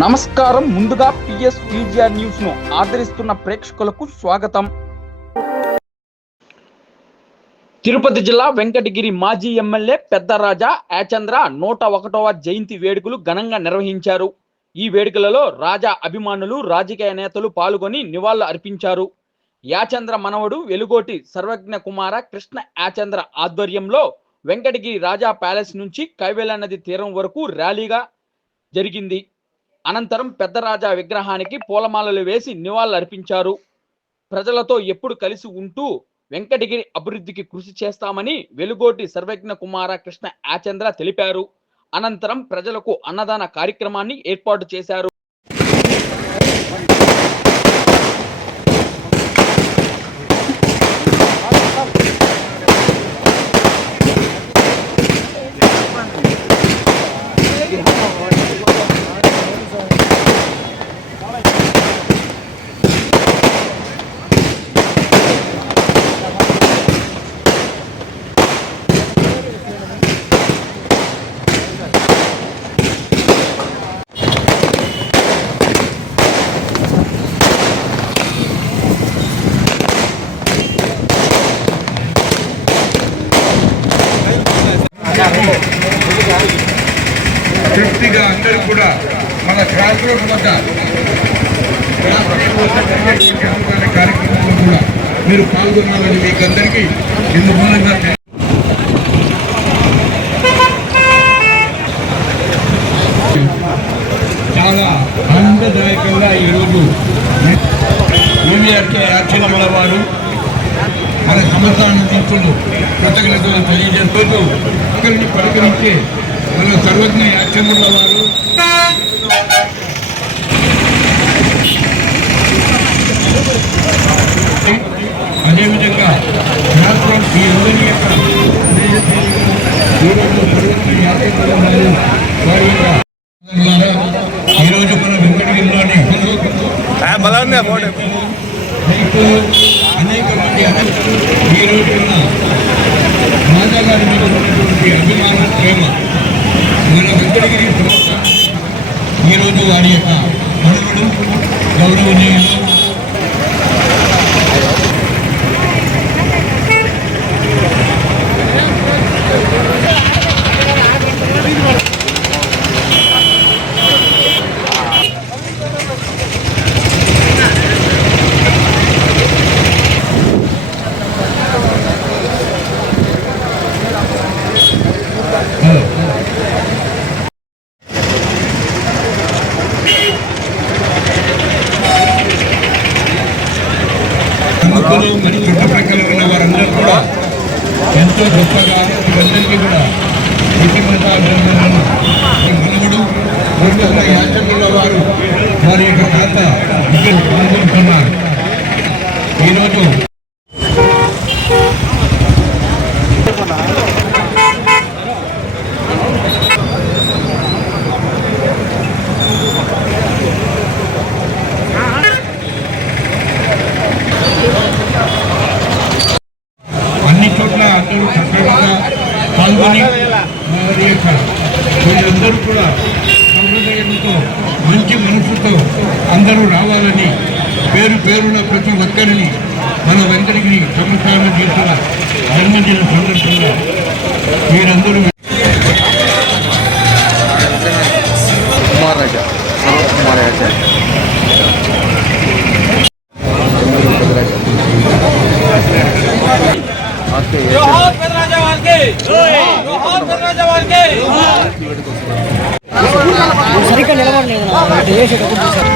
నమస్కారం. ముందుగా PS PGR న్యూస్ను ఆదరిస్తున్న ప్రేక్షకులకు స్వాగతం. తిరుపతి జిల్లా వెంకటగిరి మాజీ ఎమ్మెల్యే పెద్దరాజా యాచంద్ర నూట ఒకటవ జయంతి వేడుకలు ఘనంగా నిర్వహించారు. ఈ వేడుకలలో రాజా అభిమానులు రాజకీయ నేతలు పాల్గొని నివాళులు అర్పించారు. యాచంద్ర మనవడు వెలుగోటి సర్వజ్ఞ కుమార కృష్ణ యాచంద్ర ఆధ్వర్యంలో వెంకటగిరి రాజా ప్యాలెస్ నుంచి కైవేల నది తీరం వరకు ర్యాలీగా జరిగింది. అనంతరం పెద్దరాజా విగ్రహానికి పూలమాలలు వేసి నివాళులు అర్పించారు. ప్రజలతో ఎప్పుడు కలిసి ఉంటూ వెంకటగిరి అభివృద్ధికి కృషి చేస్తామని వెలుగోటి సర్వజ్ఞ కుమార కృష్ణ ఆచంద్ర తెలిపారు. అనంతరం ప్రజలకు అన్నదాన కార్యక్రమాన్ని ఏర్పాటు చేశారు. మీద అందరూ కూడా మన క్రాస్ రోడ్ వద్ద కార్యక్రమంలో కూడా మీరు పాల్గొన్నారని మీకు అందరికీ ఇందు మూలంగా చాలా ఆనందదాయకంగా ఈరోజు యూనిఆర్కే యాచనముల వారు మన సంవత్సరాన్ని తీసుకుంటూ కృతజ్ఞతలు తెలియజేస్తూ ఒకరిని పరిగణించి మన సర్వజ్ఞ యాచనముల వారు. అదేవిధంగా శాస్త్రం ఈ రోజు యొక్క ఈరోజు సర్వజ్ఞ యాచనముల వారు వారి యొక్క ఈరోజు మన వెంకటగిరిలోని అనేక మంది ఉన్నటువంటి అభిమానం ప్రేమ మన వెంకటగిరి ప్రభుత్వం ఈరోజు వారి యొక్క మనవుడు గౌరవనీయులు రెండున్న యాచకుల వారు వారి యొక్క తాత పాల్గొంటున్నారు ఈరోజు అన్ని చోట్ల అందరూ సక్రమంగా పాల్గొని యొక్క వీళ్ళందరూ కూడా మంచి మనసుతో అందరూ రావాలని పేరు పేరున ప్రతి ఒక్కరిని మన వెంకటగిరి సంస్థానం చేసిన జన్మదిన సందర్భంగా మీరందరూ కుమార్ రాజా సర్వ కుమార్ సరిగ్గా నిలబడలేదు వేసేటప్పుడు చూసాను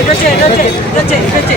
ఇదొచ్చే ఇదొచ్చే ఇదొచ్చే ఇదొచ్చే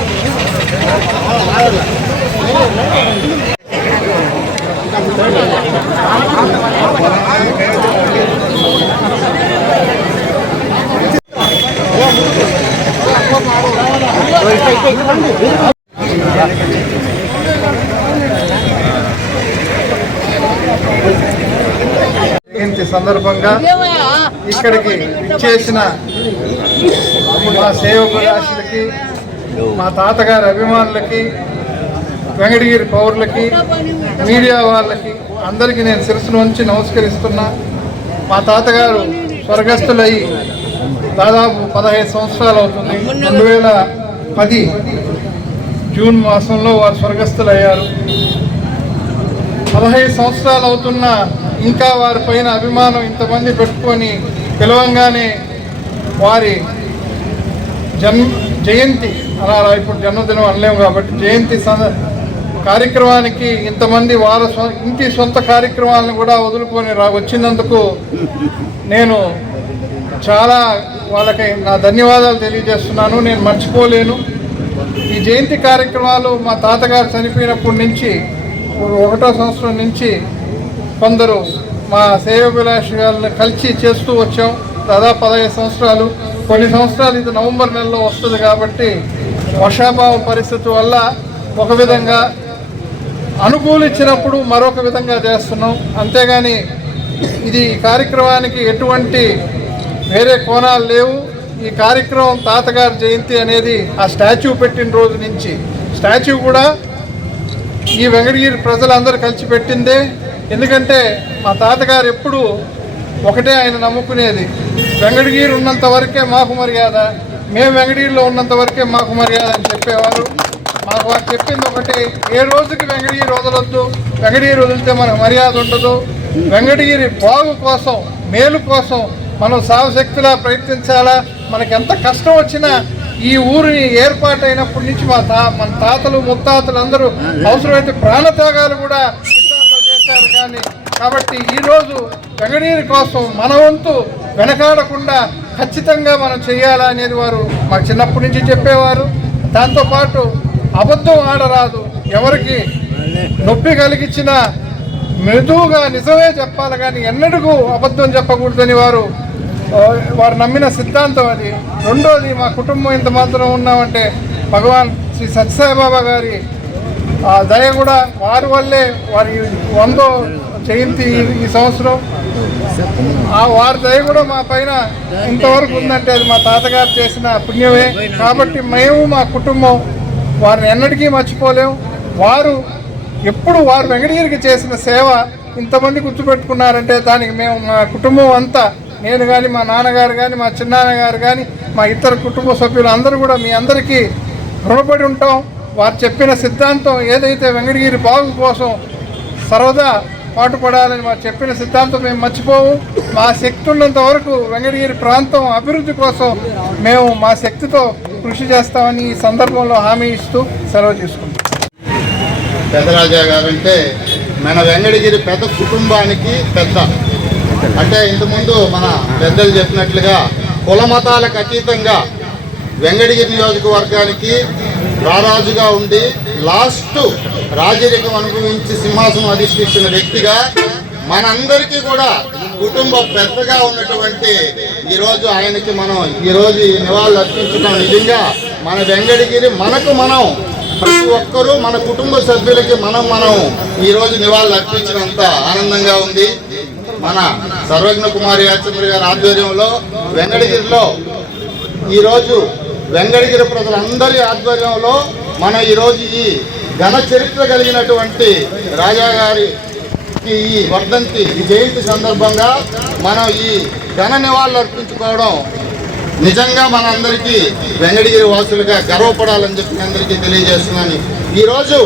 జయంతి సందర్భంగా ఇక్కడికి ఇచ్చేసిన మా సేవకురాశులకి మా తాతగారి అభిమానులకి వెంకటగిరి పౌరులకి మీడియా వాళ్ళకి అందరికీ నేను శిరస్సును ఉంచి నమస్కరిస్తున్నా. మా తాతగారు స్వర్గస్థులయ్యి దాదాపు పదహైదు సంవత్సరాలు అవుతుంది. రెండు వేల పది జూన్ మాసంలో వారు స్వర్గస్థులయ్యారు. పదహైదు సంవత్సరాలు అవుతున్నా ఇంకా వారి పైన అభిమానం ఇంతమంది పెట్టుకొని పిలవంగానే వారి జన్ జయంతి. అలా ఇప్పుడు జన్మదినం అనలేము కాబట్టి జయంతి సంద కార్యక్రమానికి ఇంతమంది వాళ్ళ సొ ఇంటి సొంత కార్యక్రమాలను కూడా వదులుకొని రా వచ్చినందుకు నేను చాలా వాళ్ళకి నా ధన్యవాదాలు తెలియజేస్తున్నాను. నేను మర్చిపోలేను. ఈ జయంతి కార్యక్రమాలు మా తాతగారు చనిపోయినప్పటి నుంచి ఒకటో సంవత్సరం నుంచి కొందరు మా సేవాభిలాషి గారిని కలిసి చేస్తూ వచ్చాం. దాదాపు పదహైదు సంవత్సరాలు. కొన్ని సంవత్సరాలు ఇది నవంబర్ నెలలో వస్తుంది కాబట్టి వర్షాభావం పరిస్థితి వల్ల ఒక విధంగా అనుకూలించినప్పుడు మరొక విధంగా చేస్తున్నాం. అంతేగాని ఇది ఈ కార్యక్రమానికి ఎటువంటి వేరే కోణాలు లేవు. ఈ కార్యక్రమం తాతగారి జయంతి అనేది ఆ స్టాచ్యూ పెట్టిన రోజు నుంచి. స్టాచ్యూ కూడా ఈ వెంకటగిరి ప్రజలందరూ కలిసి పెట్టిందే. ఎందుకంటే మా తాతగారు ఎప్పుడు ఒకటే ఆయన నమ్ముకునేది. వెంకటగిరి ఉన్నంత వరకే మాకు మర్యాద. మేము వెంకటగిరిలో ఉన్నంత వరకే మాకు మర్యాద అని చెప్పేవారు. మాకు వారు చెప్పింది ఒకటి ఏ రోజుకి వెంకటగిరి వదలొద్దు వెంకటగిరి వదిలితే మనకు మర్యాద ఉండదు. వెంకటగిరి బాగు కోసం మేలు కోసం మనం సావశక్తిలా ప్రయత్నించాలా? మనకి ఎంత కష్టం వచ్చినా ఈ ఊరిని ఏర్పాటైనప్పటి నుంచి మా తా మన తాతలు ముత్తాతలు అందరూ అవసరమైతే ప్రాణత్యాగాలు కూడా చేశారు కానీ కాబట్టి ఈరోజు వెంకటగిరి కోసం మన వంతు వెనకాడకుండా ఖచ్చితంగా మనం చేయాలా అనేది వారు మాకు చిన్నప్పటి నుంచి చెప్పేవారు. దాంతోపాటు అబద్ధం ఆడరాదు. ఎవరికి నొప్పి కలిగించిన మృదువుగా నిజమే చెప్పాలి కానీ ఎన్నడూ అబద్ధం చెప్పకూడదని వారు వారు నమ్మిన సిద్ధాంతం అది. రెండోది మా కుటుంబం ఇంత మాత్రం ఉన్నామంటే భగవాన్ శ్రీ సత్యసాయిబాబా గారి ఆ దయ కూడా వారి వల్లే వారి వందో జయంతి ఈ- సంవత్సరం? ఆ వారి దయ కూడా మా పైన ఇంతవరకు ఉందంటే అది మా తాతగారు చేసిన పుణ్యమే. కాబట్టి మేము మా కుటుంబం వారిని ఎన్నటికీ మర్చిపోలేం. వారు ఎప్పుడు వారు వెంకటగిరికి చేసిన సేవ ఇంతమంది గుర్తుపెట్టుకున్నారంటే దానికి మేము మా కుటుంబం అంతా నేను కానీ మా నాన్నగారు కానీ మా చిన్నాన్నగారు కానీ మా ఇతర కుటుంబ సభ్యులు అందరూ కూడా మీ అందరికీ రుణపడి ఉంటాం. వారు చెప్పిన సిద్ధాంతం ఏదైతే వెంకటగిరి బాగు కోసం సర్వదా పాటుపడాలని మా చెప్పిన సిద్ధాంతం మేము మర్చిపోము. మా శక్తి ఉన్నంత వరకు వెంకటగిరి ప్రాంతం అభివృద్ధి కోసం మేము మా శక్తితో కృషి చేస్తామని ఈ సందర్భంలో హామీ ఇస్తూ సెలవు చేసుకుంటాం పెద్దరాజా గారు అంటే మన వెంకటగిరి పెద్ద కుటుంబానికి పెద్ద. అంటే ఇంతకుముందు మన పెద్దలు చెప్పినట్లుగా కుల మతాలకు అతీతంగా వెంకటగిరి నియోజకవర్గానికి రారాజుగా ఉండి లాస్ట్ రాజరికం అనుభవించి సింహాసనం అధిష్ఠించిన వ్యక్తిగా మనందరికీ కూడా కుటుంబ పెద్దగా ఉన్నటువంటి ఈరోజు ఆయనకి మనం ఈరోజు ఈ నివాళులు అర్పించడం నిజంగా మన వెంకటగిరి మనకు మనం ప్రతి ఒక్కరూ మన కుటుంబ సభ్యులకి మనం మనం ఈ రోజు నివాళులు అర్పించినంత ఆనందంగా ఉంది. మన సర్వజ్ఞ కుమారి యాచంద్ర గారి ఆధ్వర్యంలో వెంకటగిరిలో ఈరోజు వెంకటగిరి ప్రజలందరి ఆధ్వర్యంలో మన ఈరోజు ఈ ఘన చరిత్ర కలిగినటువంటి రాజా గారికి ఈ వర్ధంతి ఈ జయంతి సందర్భంగా మనం ఈ ఘన నివాళులు అర్పించుకోవడం నిజంగా మన అందరికీ వెంకటగిరి వాసులుగా గర్వపడాలని చెప్పి అందరికీ తెలియజేస్తున్నాను. ఈరోజు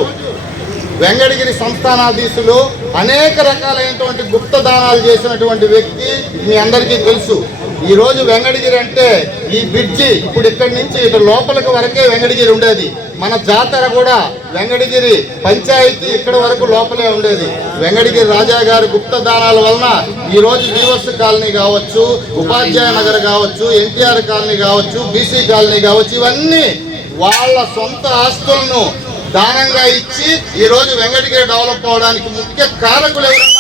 వెంకటగిరి సంస్థానాధీశులు అనేక రకాలైనటువంటి గుప్త దానాలు చేసినటువంటి వ్యక్తి మీ అందరికీ తెలుసు. ఈరోజు రోజు వెంకటగిరి అంటే ఈ బ్రిడ్జి ఇప్పుడు ఇక్కడి నుంచి ఇటు లోపలికి వరకే వెంకటగిరి ఉండేది. మన జాతర కూడా వెంకటగిరి పంచాయతీ ఇక్కడ వరకు లోపలే ఉండేది. వెంకటగిరి రాజా గారి గుప్త దానాల వలన ఈరోజు రోజు వీవర్స్ కాలనీ కావచ్చు ఉపాధ్యాయ నగర్ కావచ్చు ఎన్టీఆర్ కాలనీ కావచ్చు బీసీ కాలనీ కావచ్చు ఇవన్నీ వాళ్ళ సొంత ఆస్తులను దానంగా ఇచ్చి ఈరోజు వెంగటగిరి వెంకటగిరి డెవలప్ అవడానికి ముఖ్య కారకులు ఎవరన్నా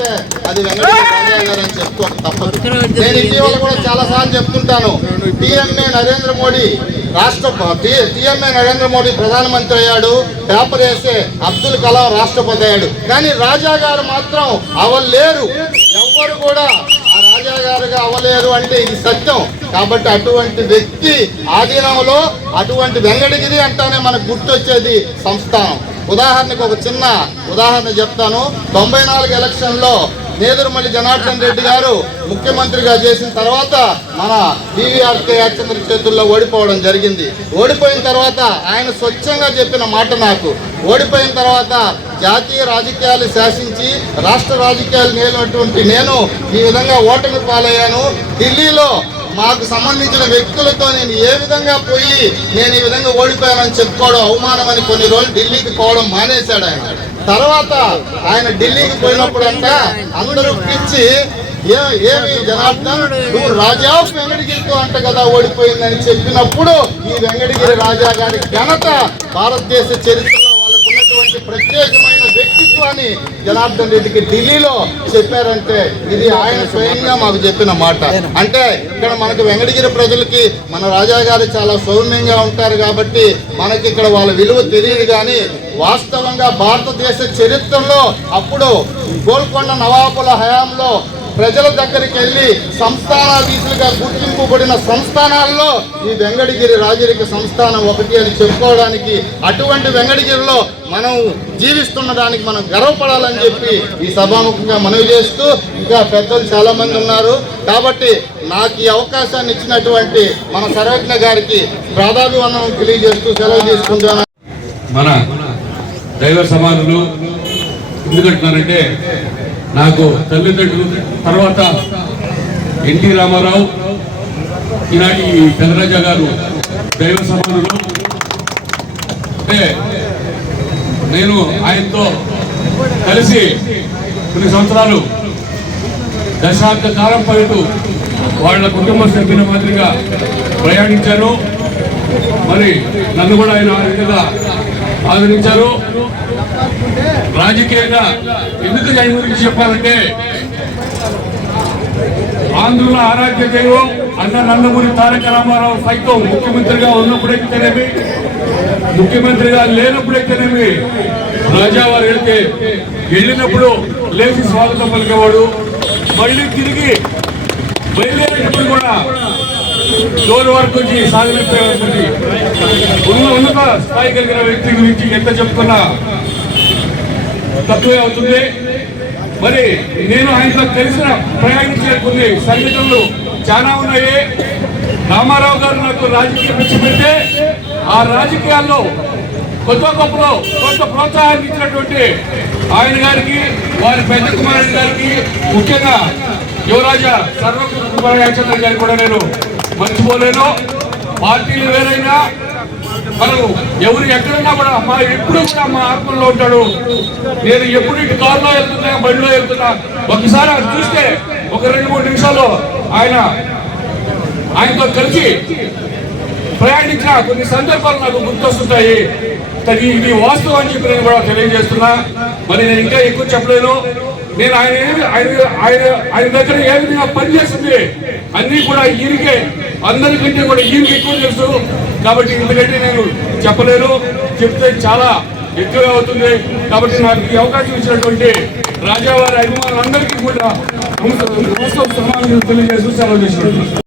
అంటే అది వెంకటగిరి గారు అని చెప్పుకోక తప్పదు. నేను ఇటీవల కూడా చాలా సార్లు చెప్తుంటాను. టీఎంఏ నరేంద్ర మోడీ రాష్ట్ర టీఎంఏ నరేంద్ర మోడీ ప్రధానమంత్రి అయ్యాడు. పేపర్ వేసే అబ్దుల్ కలాం రాష్ట్రపతి అయ్యాడు. కానీ రాజా గారు మాత్రం అవలేరు. ఎవ్వరు కూడా ఆ రాజా గారుగా అవ్వలేరు అంటే ఇది సత్యం. కాబట్టి అటువంటి వ్యక్తి ఆధీనంలో అటువంటి వెంకటగిరి అంటానే మనకు గుర్తొచ్చేది సంస్థానం. ఉదాహరణకు ఒక చిన్న ఉదాహరణ చెప్తాను. తొంభై నాలుగు ఎలక్షన్లో నేదురుమల్లి జనార్దన్ రెడ్డి గారు ముఖ్యమంత్రిగా చేసిన తర్వాత మన బీవీఆర్ కేఆర్ చేతుల్లో ఓడిపోవడం జరిగింది. ఓడిపోయిన తర్వాత ఆయన స్వచ్ఛంగా చెప్పిన మాట నాకు. ఓడిపోయిన తర్వాత జాతీయ రాజకీయాలు శాసించి రాష్ట్ర రాజకీయాలు నేలినటువంటి నేను ఈ విధంగా ఓటమి పాలయ్యాను. ఢిల్లీలో మాకు సంబంధించిన వ్యక్తులతో నేను ఏ విధంగా పోయి నేను ఈ విధంగా ఓడిపోయానని చెప్పుకోవడం అవమానమని కొన్ని రోజులు ఢిల్లీకి పోవడం మానేశాడు ఆయన. తర్వాత ఆయన ఢిల్లీకి పోయినప్పుడంట అందరూ పిలిచి ఏ ఏమి జనార్దన్? నువ్వు రాజా ఆఫ్ వెంకటగిరితో అంట కదా ఓడిపోయిందని చెప్పినప్పుడు ఈ వెంకటగిరి రాజా గారి ఘనత భారతదేశ చరిత్రలో వాళ్ళకు ఉన్నటువంటి ప్రత్యేక అని జనార్దన్ రెడ్డికి ఢిల్లీలో చెప్పారంటే ఇది ఆయన స్వయంగా మాకు చెప్పిన మాట. అంటే ఇక్కడ మనకు వెంకటగిరి ప్రజలకి మన రాజా గారు చాలా సౌమ్యంగా ఉంటారు కాబట్టి మనకి ఇక్కడ వాళ్ళ విలువ తెలియదు కానీ వాస్తవంగా భారతదేశ చరిత్రలో అప్పుడు గోల్కొండ నవాబుల హయాంలో ప్రజల దగ్గరికి వెళ్ళి సంస్థానాధీశులుగా గుర్తింపబడిన సంస్థానాల్లో ఈ వెంకటగిరి రాజరిక సంస్థానం ఒకటి అని చెప్పుకోవడానికి అటువంటి వెంకటగిరిలో మనం జీవిస్తుండడానికి మనం గర్వపడాలని చెప్పి ఈ సభాముఖంగా మనవి చేస్తూ ఇంకా పెద్దలు చాలామంది ఉన్నారు. కాబట్టి నాకు ఈ అవకాశాన్ని ఇచ్చినటువంటి మన సర్వజ్ఞ గారికి ప్రాధాన్యవనం తెలియజేస్తూ సెలవు తీసుకుంటాను మన దైవ సమానులు ఎందుకంటున్నారంటే నాకు తల్లిదండ్రులు తర్వాత ఎన్టీ రామారావు ఈనాటి పెదరాజా గారు దైవ సమానులు. అంటే నేను ఆయనతో కలిసి కొన్ని సంవత్సరాలు దశాబ్ద కాలం పాటు వాళ్ళ కుటుంబ సభ్యుల మాదిరిగా ప్రయాణించాను. మరి నన్ను కూడా ఆయన ఆ విధంగా ఆదరించారు. రాజకీయంగా ఎందుకు ఆయన గురించి చెప్పాలంటే ఆంధ్రుల ఆరాధ్య దైవం అన్న నందమూరి తారక రామారావు సైతం ముఖ్యమంత్రిగా ఉన్నప్పుడైతేనేమి ముఖ్యమంత్రిగా లేనప్పుడైతేనేమి రాజావారు వెళ్తే వెళ్ళినప్పుడు లేచి స్వాగతం పలికేవాడు. మళ్ళీ తిరిగి బయలుదేరేటప్పుడు కూడా డోర్ వరకు వచ్చి సాగలిపే ఉన్న ఉన్నత స్థాయి కలిగిన వ్యక్తి గురించి ఎంత చెప్తున్నా తక్కువే అవుతుంది. మరి నేను ఆయనతో తెలిసిన ప్రయాణించిన కొన్ని సంఘటనలు చాలా ఉన్నాయి. రామారావు గారు నాకు రాజకీయం పిచ్చి పెడితే ఆ రాజకీయాల్లో కొత్త గొప్పలో కొంత ప్రోత్సాహాన్ని ఇచ్చినటువంటి ఆయన గారికి వారి పెద్ద కుమారుడు గారికి ముఖ్యంగా యువరాజా సర్వకుమారాచంద్ర గారికి కూడా నేను మర్చిపోలేను. పార్టీలు వేరైనా మనం ఎవరు ఎక్కడున్నా కూడా మా ఎప్పుడు కూడా మా ఆత్మల్లో ఉంటాడు. నేను ఎప్పుడు ఇటు కారులో వెళ్తున్నా బండిలో వెళ్తున్నా ఒకసారి అది చూస్తే ఒక రెండు మూడు నిమిషాల్లో ఆయన ఆయనతో కలిసి ప్రయాణించిన కొన్ని సందర్భాలు నాకు గుర్తొస్తుంటాయి. అది ఇది వాస్తవం అని చెప్పి నేను కూడా తెలియజేస్తున్నా. మరి నేను ఇంకా ఎక్కువ చెప్పలేను. నేను ఆయన ఏమి ఆయన ఆయన ఆయన దగ్గర ఏ విధంగా పనిచేస్తుంది అన్నీ కూడా ఈయనకే అందరికంటే కూడా ఈయనకి ఎక్కువ తెలుసు. కాబట్టి ఎందుకంటే నేను చెప్పలేను. చెప్తే చాలా ఎక్కువ అవుతుంది. కాబట్టి నాకు ఈ అవకాశం ఇచ్చినటువంటి రాజావారి అభిమానులందరికీ కూడా నమస్కారం. నమస్కారం. తెలియజేస్తూ సెలవు చేసినట్టు